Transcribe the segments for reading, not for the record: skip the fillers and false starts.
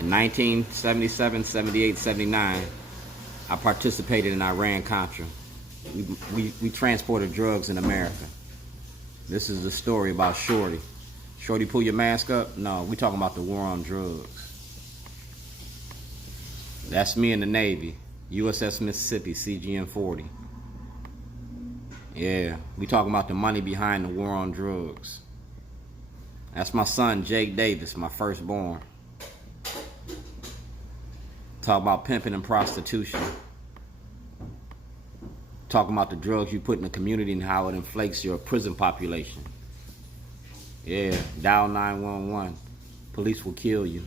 In 1977, 78, 79, I participated in Iran-Contra. We transported drugs in America. This is the story about Shorty. Shorty, pull your mask up? No, we talking about the war on drugs. That's me in the Navy. USS Mississippi, CGN-40. Yeah, we talking about the money behind the war on drugs. That's my son, Jake Davis, my firstborn. Talk about pimping and prostitution. Talking about the drugs you put in the community and how it inflates your prison population. Yeah, dial 911. Police will kill you.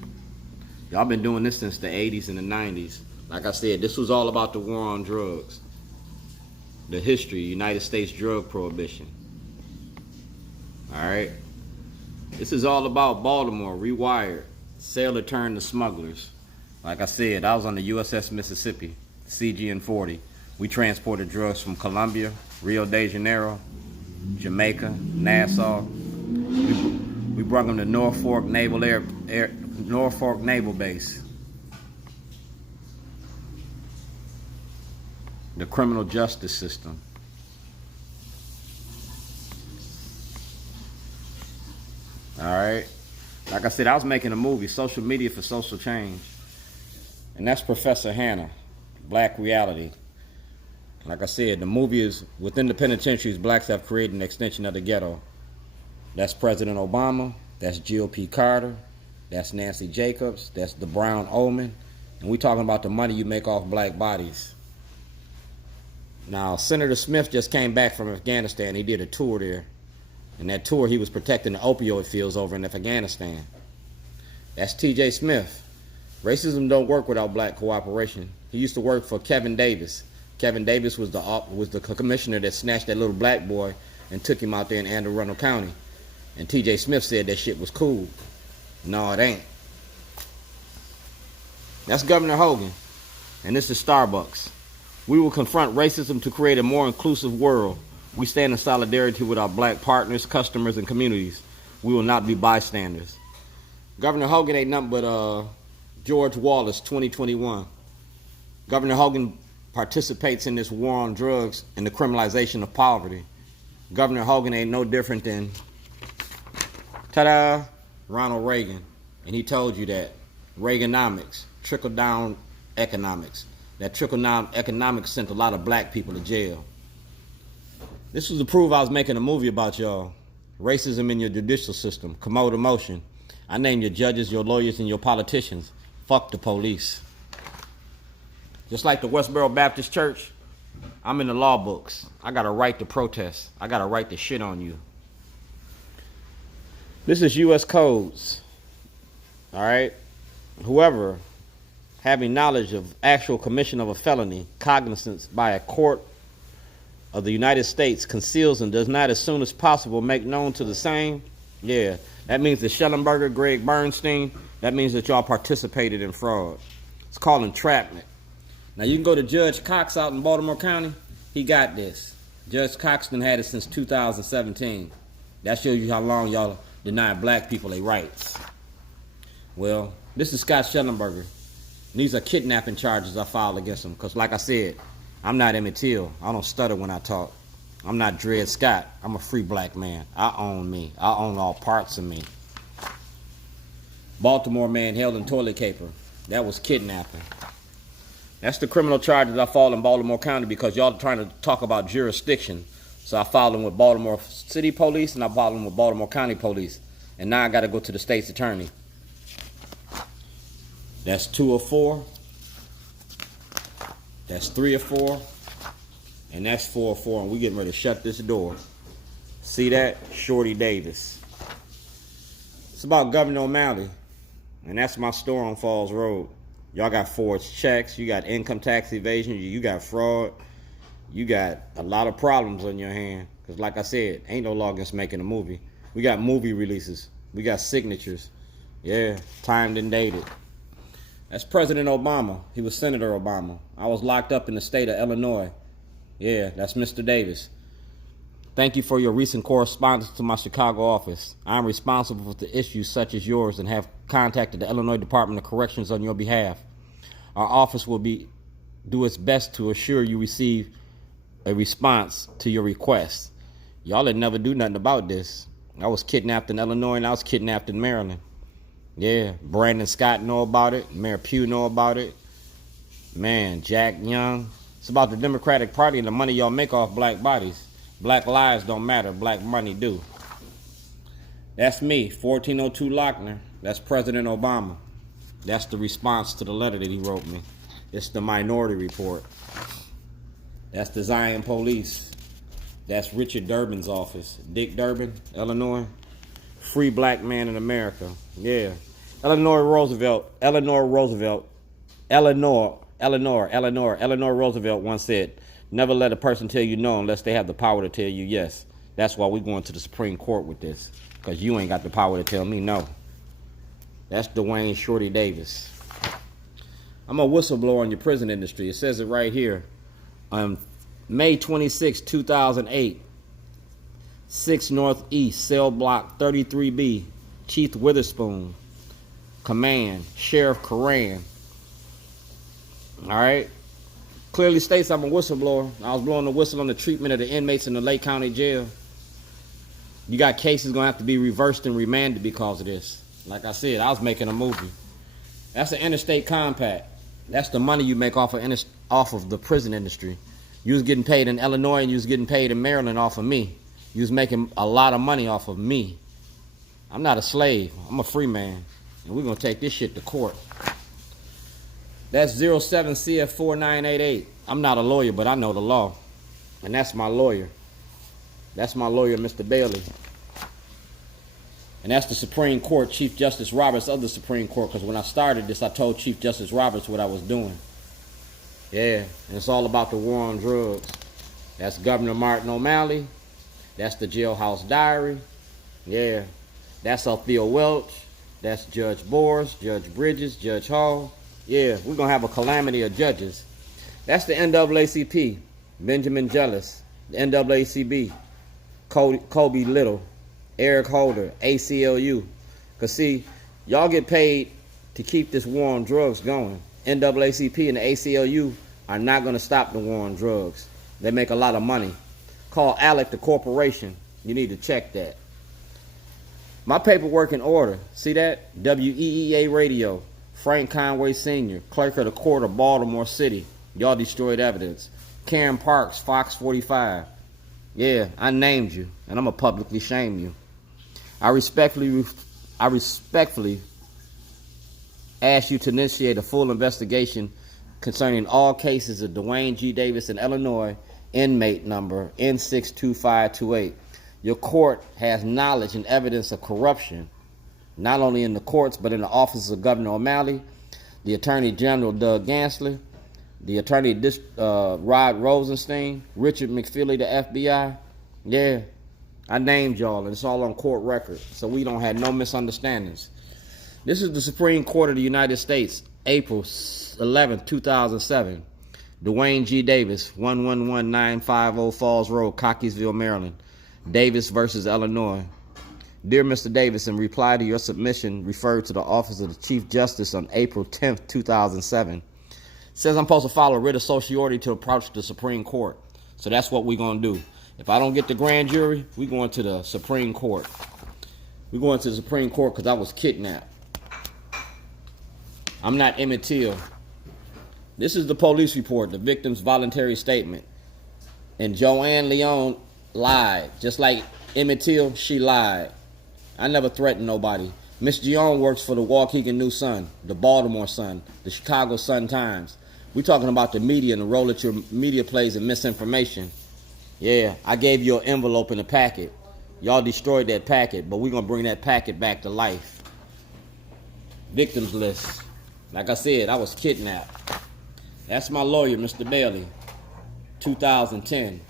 Y'all been doing this since the 80s and the 90s. Like I said, this was all about the war on drugs. The history, United States drug prohibition. Alright? This is all about Baltimore, rewired. Sailor turned to smugglers. Like I said, I was on the USS Mississippi, CGN-40. We transported drugs from Colombia, Rio de Janeiro, Jamaica, Nassau. We brought them to Norfolk Naval Base. The criminal justice system. All right. Like I said, I was making a movie, Social Media for Social Change. And that's Professor Hannah, Black Reality. Like I said, the movie is, within the penitentiaries, blacks have created an extension of the ghetto. That's President Obama, that's GOP Carter, that's Nancy Jacobs, that's the Brown Omen, and we talking about the money you make off black bodies. Now, Senator Smith just came back from Afghanistan. He did a tour there. In that tour, he was protecting the opioid fields over in Afghanistan. That's TJ Smith. Racism don't work without black cooperation. He used to work for Kevin Davis. Kevin Davis was the commissioner that snatched that little black boy and took him out there in Anne Arundel County. And TJ Smith said that shit was cool. No, it ain't. That's Governor Hogan. And this is Starbucks. We will confront racism to create a more inclusive world. We stand in solidarity with our black partners, customers, and communities. We will not be bystanders. Governor Hogan ain't nothing but George Wallace 2021. Governor Hogan participates in this war on drugs and the criminalization of poverty. Governor Hogan ain't no different than, ta-da, Ronald Reagan. And he told you that. Reaganomics, trickle-down economics. That trickle-down economics sent a lot of black people to jail. This was to prove I was making a movie about y'all. Racism in your judicial system, commode emotion. I name your judges, your lawyers, and your politicians. Fuck the police. Just like the Westboro Baptist Church, I'm in the law books. I got a right to protest. I got a right to shit on you. This is U.S. codes. All right? Whoever having knowledge of actual commission of a felony, cognizance by a court of the United States, conceals and does not as soon as possible make known to the same, yeah, that means the Schellenberger, Greg Bernstein, that means that y'all participated in fraud. It's called entrapment. Now you can go to Judge Cox out in Baltimore County. He got this. Judge Coxton had it since 2017. That shows you how long y'all denied black people their rights. Well, this is Scott Schellenberger. These are kidnapping charges I filed against him. Because like I said, I'm not Emmett Till. I don't stutter when I talk. I'm not Dred Scott. I'm a free black man. I own me. I own all parts of me. Baltimore man held in toilet paper. That was kidnapping. That's the criminal charges I filed in Baltimore County because y'all trying to talk about jurisdiction. So I filed them with Baltimore City Police and I filed them with Baltimore County Police. And now I got to go to the state's attorney. That's 204. That's 304. And that's 404. And we getting ready to shut this door. See that? Shorty Davis. It's about Governor O'Malley. And that's my store on Falls Road. Y'all got forged checks. You got income tax evasion. You got fraud. You got a lot of problems on your hand. Because like I said, ain't no law against making a movie. We got movie releases. We got signatures. Yeah, timed and dated. That's President Obama. He was Senator Obama. I was locked up in the state of Illinois. Yeah, that's Mr. Davis. Thank you for your recent correspondence to my Chicago office. I am responsible for issues such as yours and have contacted the Illinois Department of Corrections on your behalf. Our office will do its best to assure you receive a response to your request. Y'all didn't never do nothing about this. I was kidnapped in Illinois and I was kidnapped in Maryland. Yeah, Brandon Scott know about it. Mayor Pugh know about it. Man, Jack Young. It's about the Democratic Party and the money y'all make off black bodies. Black lives don't matter. Black money do. That's me, 1402 Lochner. That's President Obama. That's the response to the letter that he wrote me. It's the Minority Report. That's the Zion Police. That's Richard Durbin's office. Dick Durbin, Illinois. Free black man in America. Yeah. Eleanor Roosevelt once said, never let a person tell you no unless they have the power to tell you yes. That's why we're going to the Supreme Court with this, because you ain't got the power to tell me no. That's Dwayne Shorty Davis. I'm a whistleblower on your prison industry. It says it right here. May 26, 2008, 6 Northeast, Cell Block 33B, Chief Witherspoon, Command, Sheriff Coran. All right. Clearly states I'm a whistleblower. I was blowing the whistle on the treatment of the inmates in the Lake County Jail. You got cases going to have to be reversed and remanded because of this. Like I said, I was making a movie. That's an interstate compact. That's the money you make off of the prison industry. You was getting paid in Illinois and you was getting paid in Maryland off of me. You was making a lot of money off of me. I'm not a slave. I'm a free man. And we're going to take this shit to court. That's 07CF4988. I'm not a lawyer, but I know the law. And that's my lawyer. That's my lawyer, Mr. Bailey. And that's the Supreme Court, Chief Justice Roberts of the Supreme Court, because when I started this, I told Chief Justice Roberts what I was doing. Yeah, and it's all about the war on drugs. That's Governor Martin O'Malley. That's the Jailhouse Diary. Yeah, that's Althea Welch. That's Judge Boers, Judge Bridges, Judge Hall. Yeah, we're going to have a calamity of judges. That's the NAACP, Benjamin Jealous, the NAACB, Kobe Little, Eric Holder, ACLU. Because see, y'all get paid to keep this war on drugs going. NAACP and the ACLU are not going to stop the war on drugs. They make a lot of money. Call Alec the corporation. You need to check that. My paperwork in order. See that? WEEA Radio. Frank Conway Sr., Clerk of the Court of Baltimore City. Y'all destroyed evidence. Karen Parks, Fox 45. Yeah, I named you, and I'm going to publicly shame you. I respectfully ask you to initiate a full investigation concerning all cases of Dwayne G. Davis in Illinois, inmate number N62528. Your court has knowledge and evidence of corruption, not only in the courts, but in the offices of Governor O'Malley, the Attorney General Doug Gansler, the Attorney Rod Rosenstein, Richard McFeely, the FBI. Yeah, I named y'all, and it's all on court record, so we don't have no misunderstandings. This is the Supreme Court of the United States, April 11, 2007. Dwayne G. Davis, 111950 Falls Road, Cockeysville, Maryland. Davis versus Illinois. Dear Mr. Davis, in reply to your submission referred to the Office of the Chief Justice on April 10th, 2007, says I'm supposed to follow a writ of sociority to approach the Supreme Court. So that's what we're going to do. If I don't get the grand jury, we're going to the Supreme Court. We're going to the Supreme Court because I was kidnapped. I'm not Emmett Till. This is the police report, the victim's voluntary statement. And Joanne Leon lied. Just like Emmett Till, she lied. I never threatened nobody. Miss Gion works for the Waukegan News Sun, the Baltimore Sun, the Chicago Sun-Times. We're talking about the media and the role that your media plays in misinformation. Yeah, I gave you an envelope and a packet. Y'all destroyed that packet, but we're going to bring that packet back to life. Victims list. Like I said, I was kidnapped. That's my lawyer, Mr. Bailey. 2010.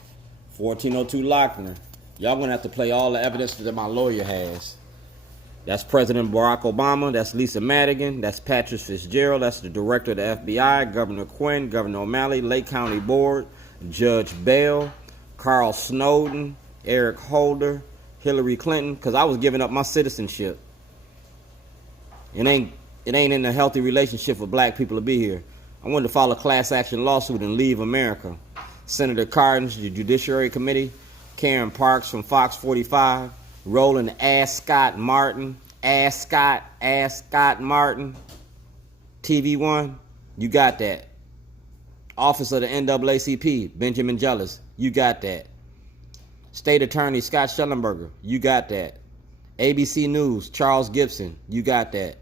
1402 Lochner. Y'all going to have to play all the evidence that my lawyer has. That's President Barack Obama. That's Lisa Madigan. That's Patrick Fitzgerald. That's the director of the FBI, Governor Quinn, Governor O'Malley, Lake County Board, Judge Bell, Carl Snowden, Eric Holder, Hillary Clinton, because I was giving up my citizenship. It ain't in a healthy relationship for black people to be here. I wanted to file a class action lawsuit and leave America. Senator Cardin, the Judiciary Committee, Karen Parks from Fox 45, Roland Ascott Martin, Ascott Martin, TV1, you got that. Office of the NAACP, Benjamin Jealous, you got that. State Attorney Scott Schellenberger, you got that. ABC News, Charles Gibson, you got that.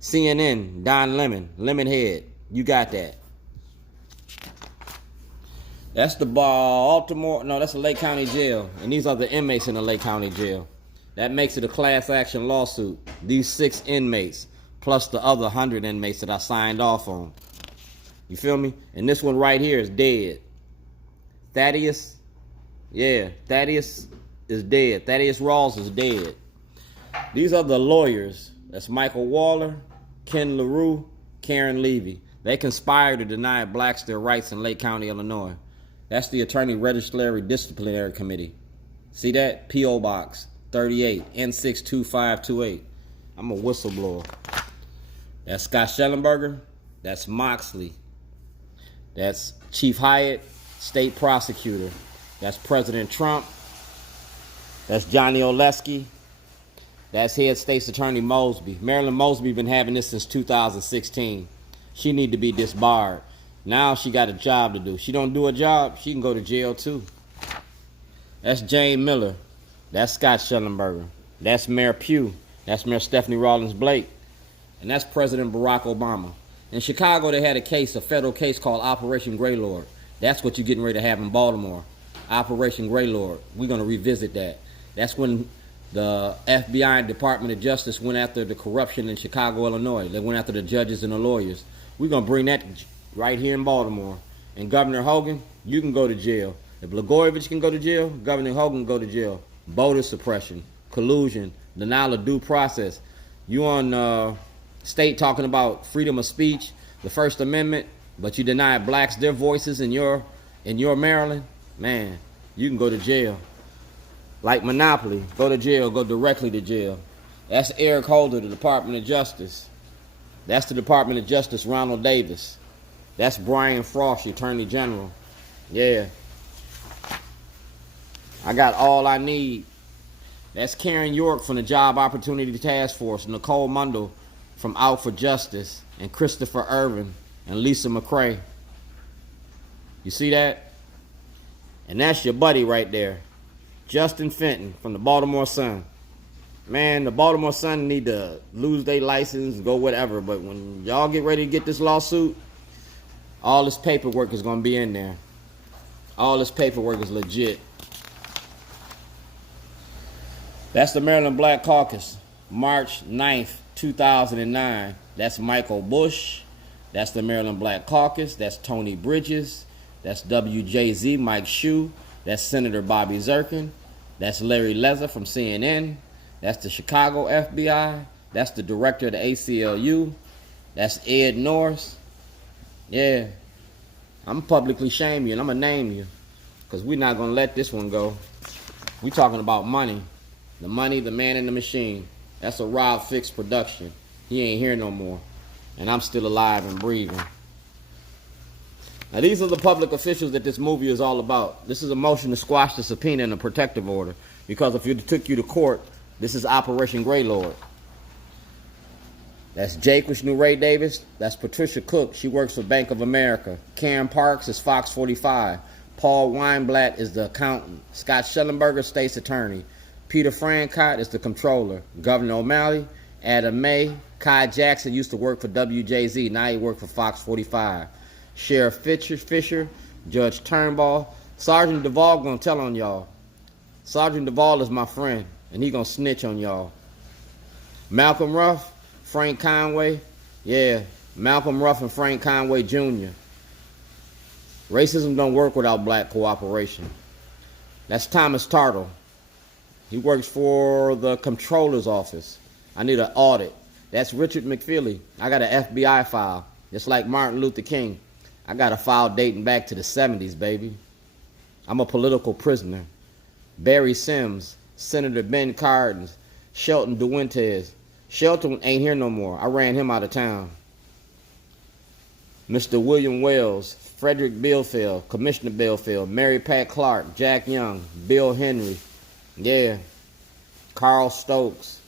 CNN, Don Lemon, Lemonhead, you got that. That's the Baltimore, no, that's the Lake County Jail. And these are the inmates in the Lake County Jail. That makes it a class action lawsuit. These 6 inmates, plus the other 100 inmates that I signed off on. You feel me? And this one right here is dead. Thaddeus, yeah, Thaddeus is dead. Thaddeus Rawls is dead. These are the lawyers. That's Michael Waller, Ken LaRue, Karen Levy. They conspired to deny blacks their rights in Lake County, Illinois. That's the Attorney Registry Disciplinary Committee. See that? P.O. Box 38, N62528. I'm a whistleblower. That's Scott Schellenberger. That's Moxley. That's Chief Hyatt, State Prosecutor. That's President Trump. That's Johnny Oleski. That's Head State's Attorney Mosby. Marilyn Mosby been having this since 2016. She need to be disbarred. Now she got a job to do. She don't do a job, she can go to jail too. That's Jane Miller. That's Scott Schellenberger. That's Mayor Pugh. That's Mayor Stephanie Rawlings Blake. And that's President Barack Obama. In Chicago, they had a case, a federal case called Operation Greylord. That's what you're getting ready to have in Baltimore. Operation Greylord. We're going to revisit that. That's when the FBI and Department of Justice went after the corruption in Chicago, Illinois. They went after the judges and the lawyers. We're going to bring that right here in Baltimore. And Governor Hogan, you can go to jail. If Blagojevich can go to jail, Governor Hogan can go to jail. Voter suppression, collusion, denial of due process. You on state talking about freedom of speech, the First Amendment, but you deny blacks their voices in your Maryland, man, you can go to jail. Like Monopoly, go to jail, go directly to jail. That's Eric Holder, the Department of Justice. That's the Department of Justice, Ronald Davis. That's Brian Frost, the Attorney General. Yeah. I got all I need. That's Karen York from the Job Opportunity Task Force, Nicole Mundell from Out for Justice, and Christopher Irvin and Lisa McCrae. You see that? And that's your buddy right there, Justin Fenton from the Baltimore Sun. Man, the Baltimore Sun need to lose their license, go whatever, but when y'all get ready to get this lawsuit, all this paperwork is going to be in there. All this paperwork is legit. That's the Maryland Black Caucus, March 9th, 2009. That's Michael Bush. That's the Maryland Black Caucus. That's Tony Bridges. That's WJZ, Mike Shue. That's Senator Bobby Zirkin. That's Larry Lezzer from CNN. That's the Chicago FBI. That's the director of the ACLU. That's Ed Norris. Yeah. I'm publicly shaming you, and I'm going to name you, because we're not going to let this one go. We're talking about money. The money, the man, and the machine. That's a Rob Fix production. He ain't here no more. And I'm still alive and breathing. Now, these are the public officials that this movie is all about. This is a motion to squash the subpoena and the protective order. Because if it took you to court, this is Operation Greylord. That's Jake Wishnu Ray Davis. That's Patricia Cook. She works for Bank of America. Karen Parks is Fox 45. Paul Weinblatt is the accountant. Scott Schellenberger, state's attorney. Peter Francott is the controller. Governor O'Malley, Adam May. Kai Jackson used to work for WJZ. Now he works for Fox 45. Sheriff Fisher, Judge Turnbull. Sergeant Duvall gonna tell on y'all. Sergeant Duvall is my friend, and he gonna snitch on y'all. Malcolm Ruff, Frank Conway. Yeah, Malcolm Ruff and Frank Conway Jr. Racism don't work without black cooperation. That's Thomas Tartle. He works for the Comptroller's Office. I need an audit. That's Richard McFeely. I got an FBI file. It's like Martin Luther King. I got a file dating back to the 70s, baby. I'm a political prisoner. Barry Sims, Senator Ben Cardin, Shelton Duentes. Shelton ain't here no more. I ran him out of town. Mr. William Wells, Frederick Billfield, Commissioner Billfield, Mary Pat Clark, Jack Young, Bill Henry, yeah, Carl Stokes.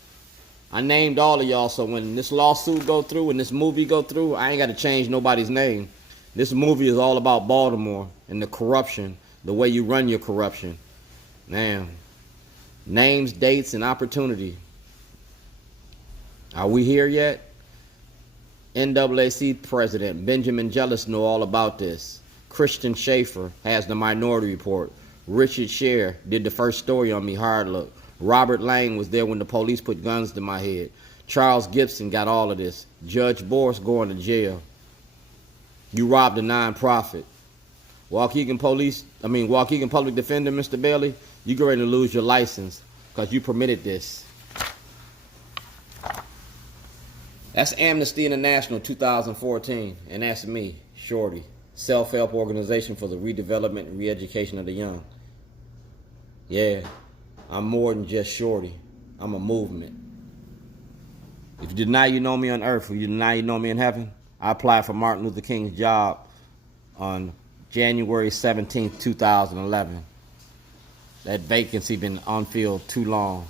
I named all of y'all, so when this lawsuit go through and this movie go through, I ain't got to change nobody's name. This movie is all about Baltimore and the corruption, the way you run your corruption. Man, names, dates, and opportunity. Are we here yet? NAACP President Benjamin Jealous know all about this. Christian Schaefer has the Minority Report. Richard Scher did the first story on me, Hard Look. Robert Lang was there when the police put guns to my head. Charles Gibson got all of this. Judge Boris going to jail. You robbed a non-profit. Waukegan Public Defender, Mr. Bailey, you going to lose your license because you permitted this. That's Amnesty International 2014, and that's me, Shorty, self-help organization for the redevelopment and re-education of the young. Yeah, I'm more than just Shorty. I'm a movement. If you deny you know me on earth, or you deny you know me in heaven, I applied for Martin Luther King's job on January 17th, 2011. That vacancy been unfilled too long.